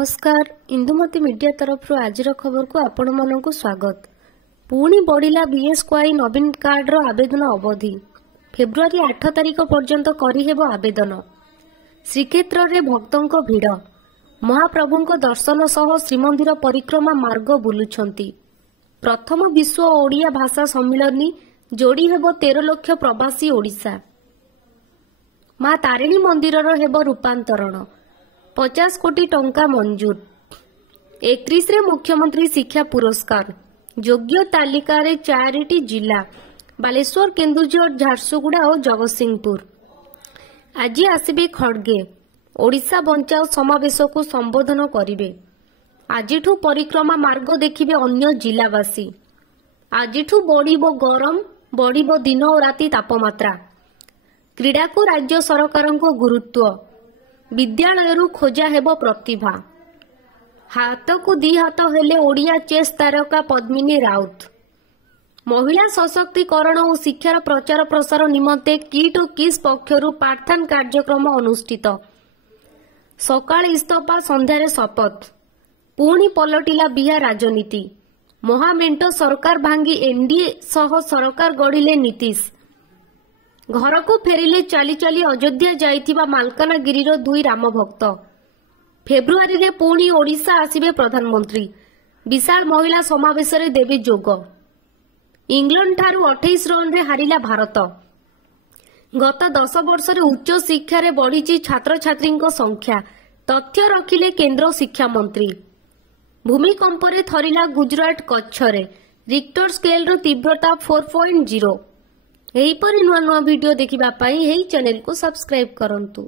नमस्कार इंदुमती मीडिया तरफ आज खबर को आपण मानक स्वागत। पुणी बढ़िला बीएसक्वाई नवीन कार्ड रो आवेदन अवधि फेब्रुआरी 8 तारिख पर्यंत करिहेब आवेदन। श्रीक्षेत्र रे भक्तों भिड़ महाप्रभुଙ୍କ दर्शन सह श्रीमंदिर परिक्रमा मार्ग बुलुछंती। प्रथम विश्व ओडिया भाषा सम्मिलनी जोड़ी हेब 13 लाख प्रवासी ओडिशा। मां तारिणी मंदिर हेब रूपांतरण 50 कोटी टंका मंजूर। 31 रे मुख्यमंत्री शिक्षा पुरस्कार योग्य तालिका रे 4टी जिला बालेश्वर, केन्दुझर, झारसुगुड़ा और जगतसिंहपुर। आज आसबे खड़गे ओडिशा बंचाओ समावेश को संबोधन करिवे। आजिठू परिक्रमा मार्ग देखिबे अन्य जिलावासी। आजिठू बढ़िबो गरम, बढ़िबो दिन और राति तापमात्रा। क्रीड़ा को राज्य सरकार को गुरुत्व। विद्यालय खोजा हेब प्रतिभा। हाथ को दी हाथ हेले ओडिया चेस तारका पद्मिनी राउत। महिला सशक्तिकरण और शिक्षार प्रचार प्रसार निमंते किट और किस पक्षरु पाठान कार्यक्रम अनुष्ठित। सकाळ इस्तफा, संध्यारे शपथ। पुणी पलटिला बिहार राजनीति। महामेंट सरकार भांगी एनडीए सह सरकार गढ़िले नीतीश। घर को फेरिले चाली चाली अयोध्या जाइथिबा मालकानगिरी रो 2 राम भक्त। फेब्रुआरी रे पुणी ओडिशा आसिबे प्रधानमंत्री। विशाल महिला समावेश रे देवे जोग। इंग्लैंड ठारू 28 रन रे हारिला भारत। गत 10 वर्ष रे उच्च शिक्षा रे बढ़ीची छात्र छात्री संख्या। तथ्य रखिले केंद्र शिक्षा मंत्री। भूमिकंप रे थरिला गुजरात कच्छ रे। रिक्टर स्केल रो तीव्रता 4.0। एहीपरि नुआ नुआ वीडियो देखिबा पई एही चैनल को सब्सक्राइब करंतु।